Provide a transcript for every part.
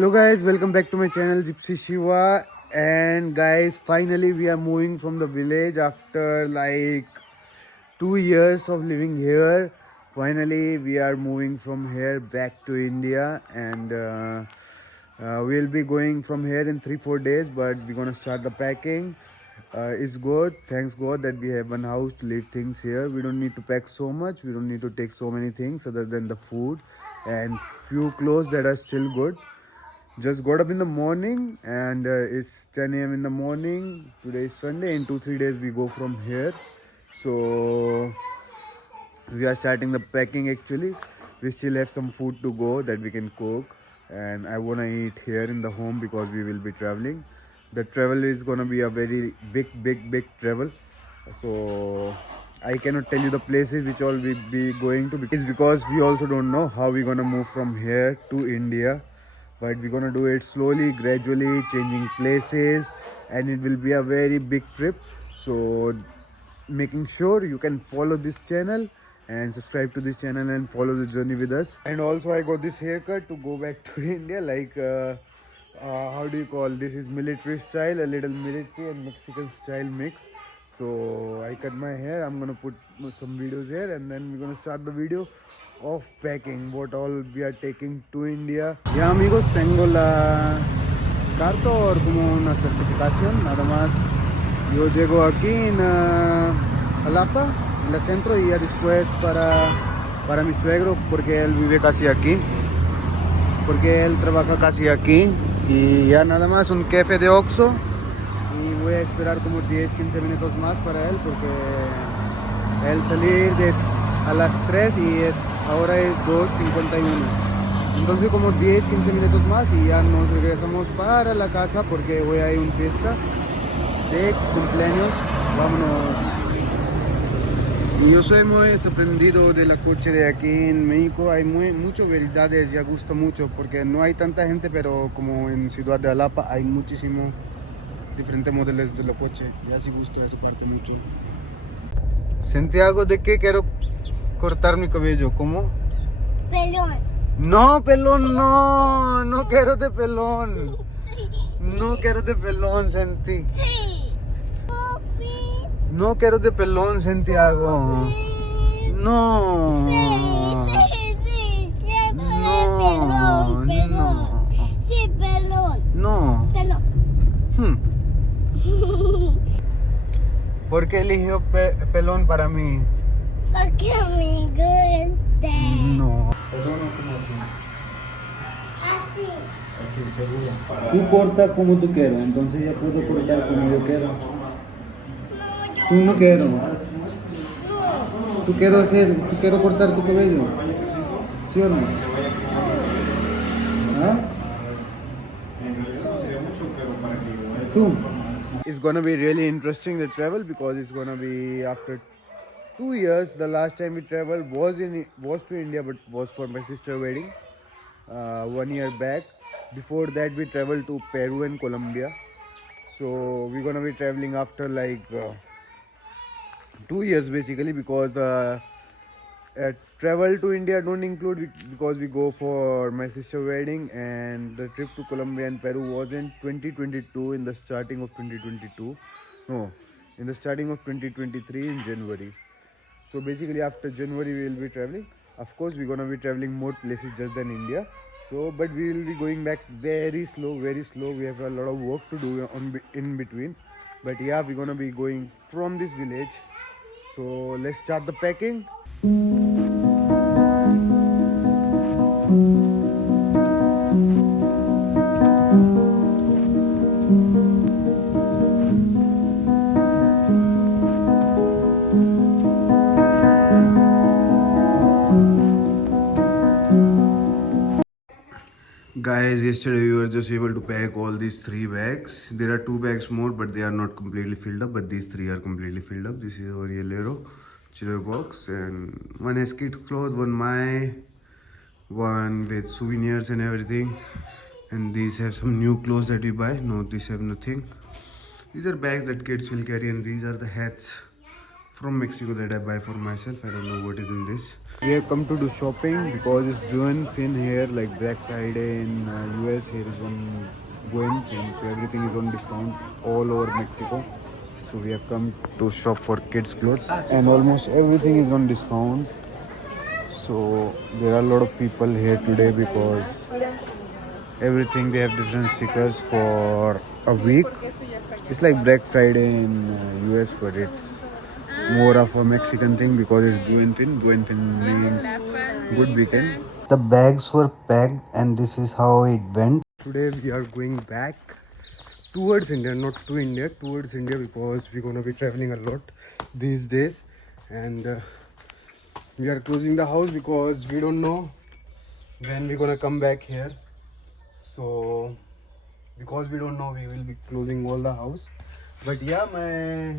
Hello guys, welcome back to my channel Gypsy Shiva. And guys, finally we are moving from the village after like 2 years of living here. Finally we are moving from here back to India, and we'll be going from here in 3-4 days, but we're gonna start the packing. It's good, thanks God that we have one house to leave things here. We don't need to pack so much, we don't need to take so many things other than the food and few clothes that are still good. Just got up in the morning, and it's 10 a.m. in the morning. Today is Sunday. In 2-3 days we go from here. So we are starting the packing actually. We still have some food to go that we can cook, and I wanna eat here in the home because we will be traveling. The travel is gonna be a very big travel. So I cannot tell you the places which all we be going to, because we also don't know how we're gonna move from here to India, but we're gonna do it slowly, gradually, changing places, and it will be a very big trip. So making sure you can follow this channel and subscribe to this channel and follow the journey with us. And also I got this haircut to go back to India, like how do you call this, is military style, a little military and Mexican style mix. So I cut my hair. I'm gonna put some videos here, and then we're gonna start the video of packing, what all we are taking to India. Ya amigos, tengo la carta o como una certificación, nada más. Yo llego aquí en Jalapa, en el centro, y ya después para mi suegro, porque él vive casi aquí, porque él trabaja casi aquí, y ya nada más un café de Oxxo, y voy a esperar como 10-15 minutos más para él, porque él salir a las 3 y ahora es 2:51. Entonces como 10-15 minutos más y ya nos regresamos para la casa, porque hoy hay una fiesta de cumpleaños. Vámonos. Y yo soy muy sorprendido de la coche de aquí en México. Hay muchas variedades, ya gusta mucho, porque no hay tanta gente, pero como en Ciudad de Jalapa hay muchísimos diferentes modelos de la coche. Ya sí gusto esa parte mucho. Santiago, ¿de qué quiero cortar mi cabello? ¿Cómo? Pelón. No, pelón, no. No quiero de pelón. No quiero de pelón, Santi. Sí. Papi. No quiero de pelón, Santiago. No. Sí, quiero No, de pelón. no. Sí, pelón. No. Pelón. ¿Por qué eligió pelón para mí? Porque me gusta. No. Así. Así, seguro. Tú corta como tú quieras, entonces ya puedo cortar como yo quiero. Tú no quiero. Tú quiero cortar tu cabello. ¿Sí o no? ¿Ah? Tú. It's gonna be really interesting, the travel, because it's gonna be after 2 years. The last time we traveled was to India, but was for my sister wedding 1 year back. Before that we traveled to Peru and Colombia. So we're gonna be traveling after like 2 years basically, because travel to India don't include, because we go for my sister wedding, and the trip to Colombia and Peru was in 2022, in the starting of 2022. No, in the starting of 2023 in January. So basically after January we will be traveling. Of course we're gonna be traveling more places just than India. So but we will be going back very slow, very slow. We have a lot of work to do in between. But yeah, we're gonna be going from this village. So let's start the packing. Guys, yesterday we were just able to pack all these 3 bags. There are 2 bags more, but they are not completely filled up. But these 3 are completely filled up. This is our Yelero chiller box, and one is kid cloth, one with souvenirs and everything. And these have some new clothes that we buy. No, these have nothing. These are bags that kids will carry, and these are the hats from Mexico that I buy for myself. I don't know what is in this. We have come to do shopping because it's Buen Fin here, like Black Friday in US. Here is one Buen Fin, so everything is on discount all over Mexico. So we have come to shop for kids clothes, and almost everything is on discount. So there are a lot of people here today because everything, they have different stickers for a week. It's like Black Friday in US, but it's more of a Mexican thing because it's Buen Fin. Buen Fin means good weekend. The bags were packed, and this is how it went. Today we are going back towards India, not to India, towards India, because we're gonna be traveling a lot these days, and we are closing the house because we don't know when we're gonna come back here. So because we don't know, we will be closing all the house. But yeah, my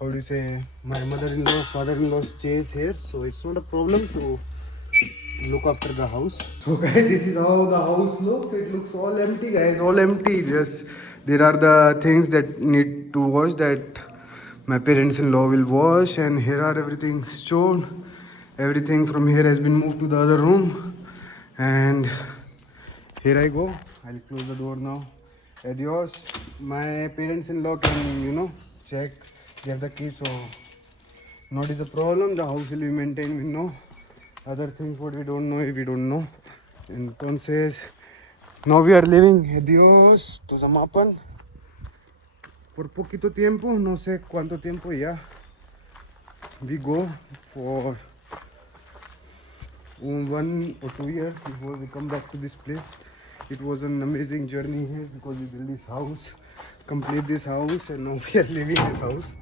how do you say, my mother-in-law, father-in-law stays here, so it's not a problem to look after the house. So guys, this is how the house looks. It looks all empty, guys, all empty. Just there are the things that need to wash, that my parents-in-law will wash, and here are everything stored. Everything from here has been moved to the other room, and here I go. I'll close the door now. Adios. My parents-in-law can, check. They have the key, so not is a problem. The house will be maintained. We know. Other things what we don't know, we don't know. Entonces, now we are leaving. Adios to Zamapan. Por poquito tiempo, no sé cuánto tiempo ya. We go for 1 or 2 years before we come back to this place. It was an amazing journey here because we built this house, complete this house, and now we are living this house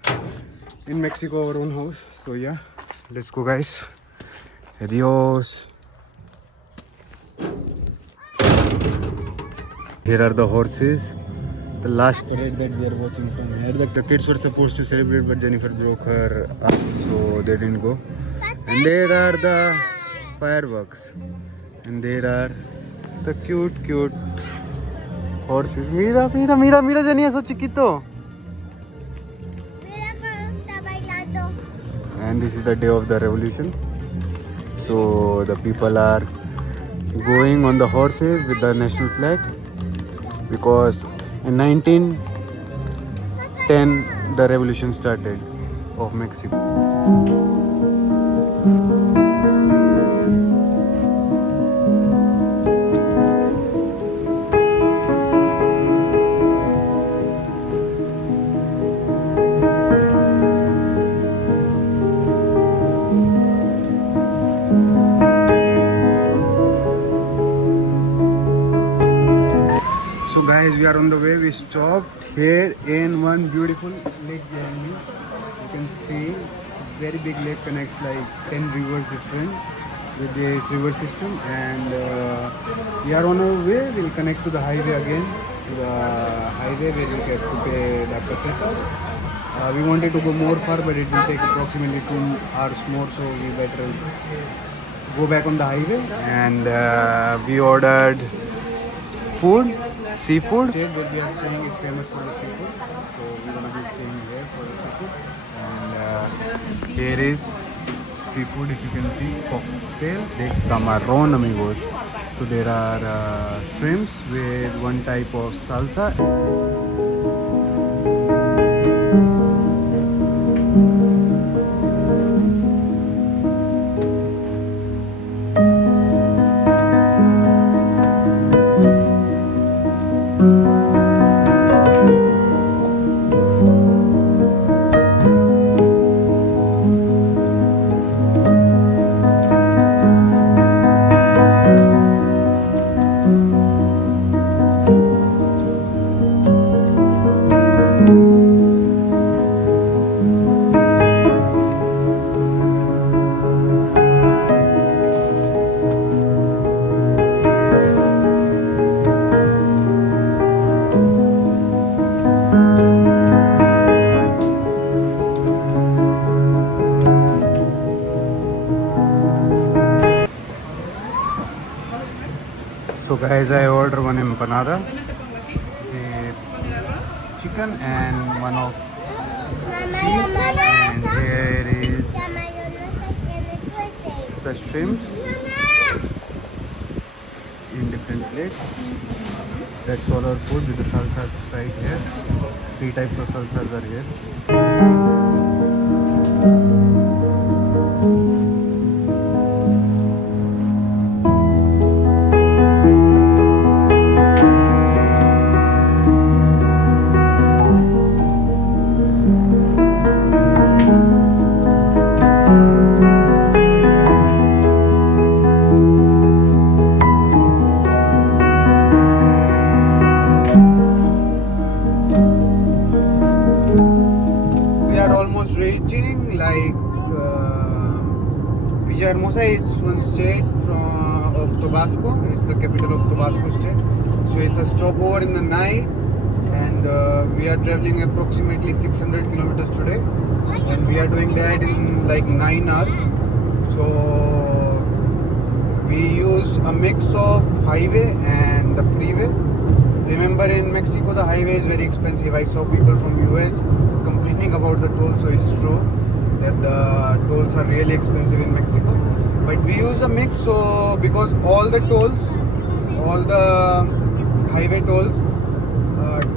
in Mexico, our own house. So yeah, let's go, guys. Adios. Here are the horses. The last parade that we are watching from here. The kids were supposed to celebrate, but Jennifer broke her arm, so they didn't go. And there are the fireworks. And there are the cute horses. Mira, Jenny, es so chiquito. Mira cómo está bailando. And this is the day of the revolution. So the people are going on the horses with the national flag because in 1910 the revolution started of Mexico. So guys, we are on the way. We stopped here in one beautiful lake behind me. You can see it's a very big lake, connects like 10 rivers different with this river system, and we are on our way. We'll connect to the highway again, to the highway where we get to pay the peseta. We wanted to go more far, but it will take approximately 2 hours more, so we better go back on the highway. And we ordered food, seafood. The state that we are staying is famous for the seafood, so we're gonna be staying here for the seafood. And here is seafood, if you can see, cocktail de camarón, amigos. So there are shrimps with one type of salsa. So guys, I ordered one empanada, the chicken, and one of And here is Mama, yo no sé quién es ese. the shrimps Mama. in different plates. That's all our food with the salsas right here. 3 types of salsas are here. We are almost reaching Villahermosa is one state of Tabasco. It's the capital of Tabasco state. So it's a stopover in the night, and we are traveling approximately 600 kilometers today, and we are doing that in like 9 hours. So we use a mix of highway and the freeway. Remember, in Mexico the highway is very expensive. I saw people from US complaining about the toll, so it's true that the tolls are really expensive in Mexico. But we use a mix, so because all the highway tolls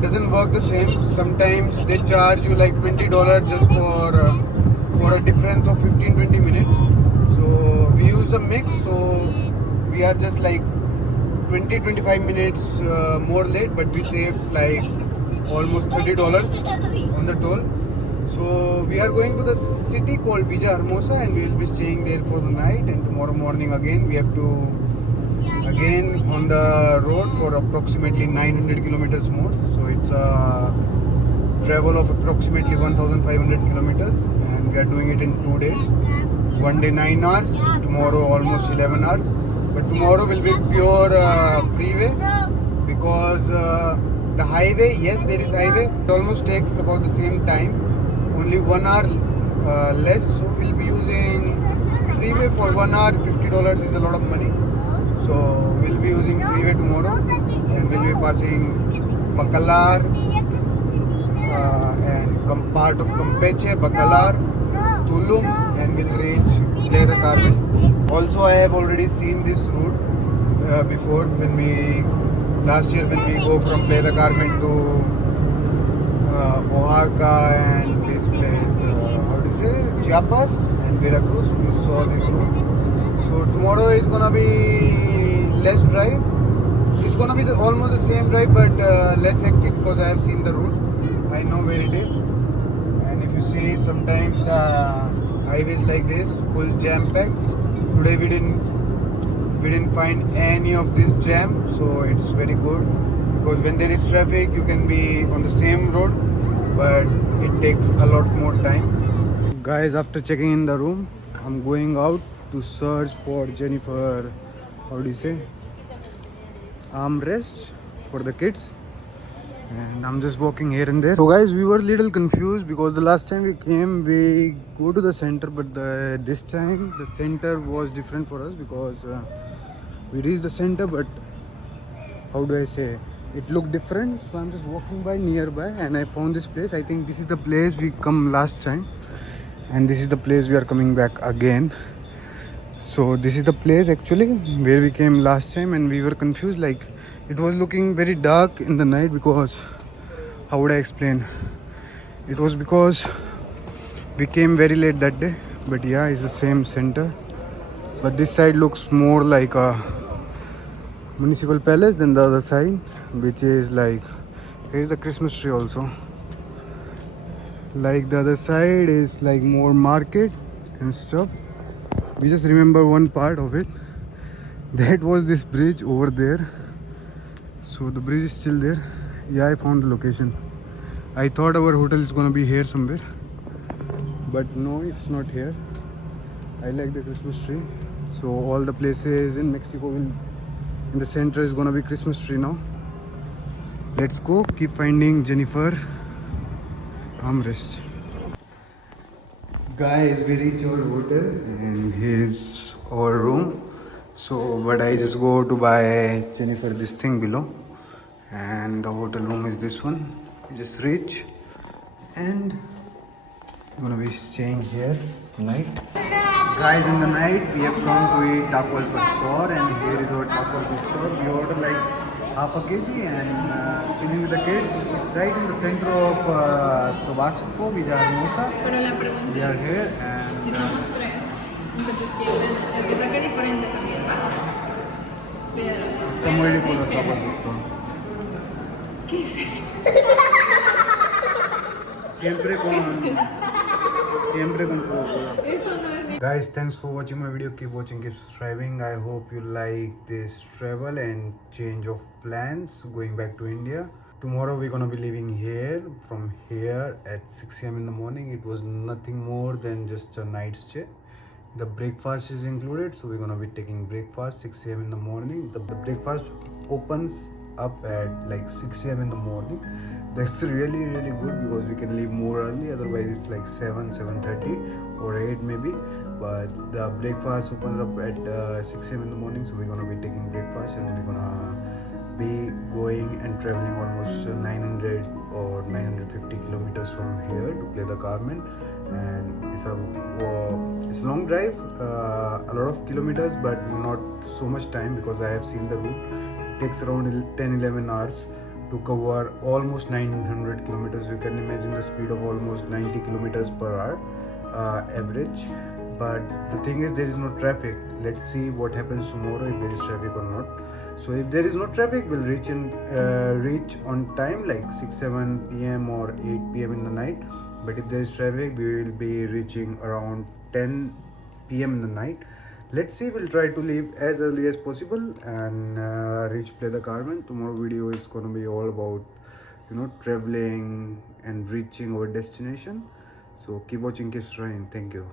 doesn't work the same. Sometimes they charge you like $20 just for a difference of 15-20 minutes. So we use a mix, so we are just like 20-25 minutes more late, but we saved like almost $30 on the toll. So we are going to the city called Villahermosa, and we will be staying there for the night, and tomorrow morning again we have to again on the road for approximately 900 kilometers more. So it's a travel of approximately 1500 kilometers, and we are doing it in 2 days. One day 9 hours, tomorrow almost 11 hours. But tomorrow will be pure freeway, because the highway, yes, there is highway, it almost takes about the same time, only 1 hour less. So we'll be using freeway for 1 hour. $50 is a lot of money. So we'll be using freeway tomorrow, and we'll be passing Bacalar and part of Campeche, Bacalar, Tulum, and we'll reach Playa del Carmen. Also, I have already seen this route before last year when we go from Playa del Carmen to Oaxaca and this place, Chiapas and Veracruz. We saw this route. So tomorrow is gonna be less drive. It's gonna be almost the same drive, but less hectic, because I have seen the route. I know where it is. And if you see, sometimes the highways like this, full jam packed. Today we didn't find any of this jam, so it's very good, because when there is traffic you can be on the same road, but it takes a lot more time. Guys, after checking in the room, I'm going out to search for Jennifer, armrests for the kids, and I'm just walking here and there. So guys, we were a little confused, because the last time we came we go to the center, but this time the center was different for us, because we reached the center, but how do I say, it looked different. So I'm just walking by nearby, and I found this place. I think this is the place we come last time, and this is the place we are coming back again. So this is the place actually where we came last time, and we were confused, like it was looking very dark in the night, because how would I explain, it was because we came very late that day. But yeah, it's the same center, but this side looks more like a municipal palace than the other side, which is like, here is the Christmas tree also. Like the other side is like more market and stuff. We just remember one part of it, that was this bridge over there. So the bridge is still there. Yeah, I found the location. I thought our hotel is gonna be here somewhere, but no, it's not here. I like the Christmas tree. So all the places in Mexico in the center is gonna be Christmas tree now. Let's go keep finding Jennifer armrest. Guys, we reached our hotel, and here is our room. So but I just go to buy Jennifer this thing below, and the hotel room is this one. You just reach, and We're gonna be staying here tonight. Guys, in the night we have come to eat taco al pastor, and here is our taco al pastor. We ordered like half a kg and chilling with the kids. It's right in the center of Tabasco, Villahermosa. Pero la We pregunta are es, here si and somos tres, entonces quieren, el que saque diferente también va. Pero, estamos ready por el taco al pastor. ¿qué es eso? Siempre con Coca-Cola. Eso no es ni... Guys, thanks for watching my video. Keep watching, keep subscribing. I hope you like this travel and change of plans going back to India. Tomorrow we're gonna be leaving here from here at 6 a.m. in the morning. It was nothing more than just a night stay. The breakfast is included, so we're gonna be taking breakfast 6 a.m. in the morning. The breakfast opens up at like 6 a.m. in the morning. That's really good because we can leave more early. Otherwise, it's like 7:30 or 8 maybe. But the breakfast opens up at 6 a.m. in the morning, so we're gonna be taking breakfast and we're gonna be going and traveling almost 900 or 950 kilometers from here to play the Carmen. And it's a long drive, a lot of kilometers, but not so much time because I have seen the route. It takes around 10-11 hours to cover almost 900 kilometers. You can imagine the speed of almost 90 kilometers per hour average. But the thing is, there is no traffic. Let's see what happens tomorrow, if there is traffic or not. So if there is no traffic, we'll reach on time like 6-7 p.m. or 8 p.m. in the night. But if there is traffic, we will be reaching around 10 p.m. in the night. Let's see, we'll try to leave as early as possible and reach Playa del Carmen. Tomorrow video is gonna be all about, traveling and reaching our destination. So keep watching, keep trying. Thank you.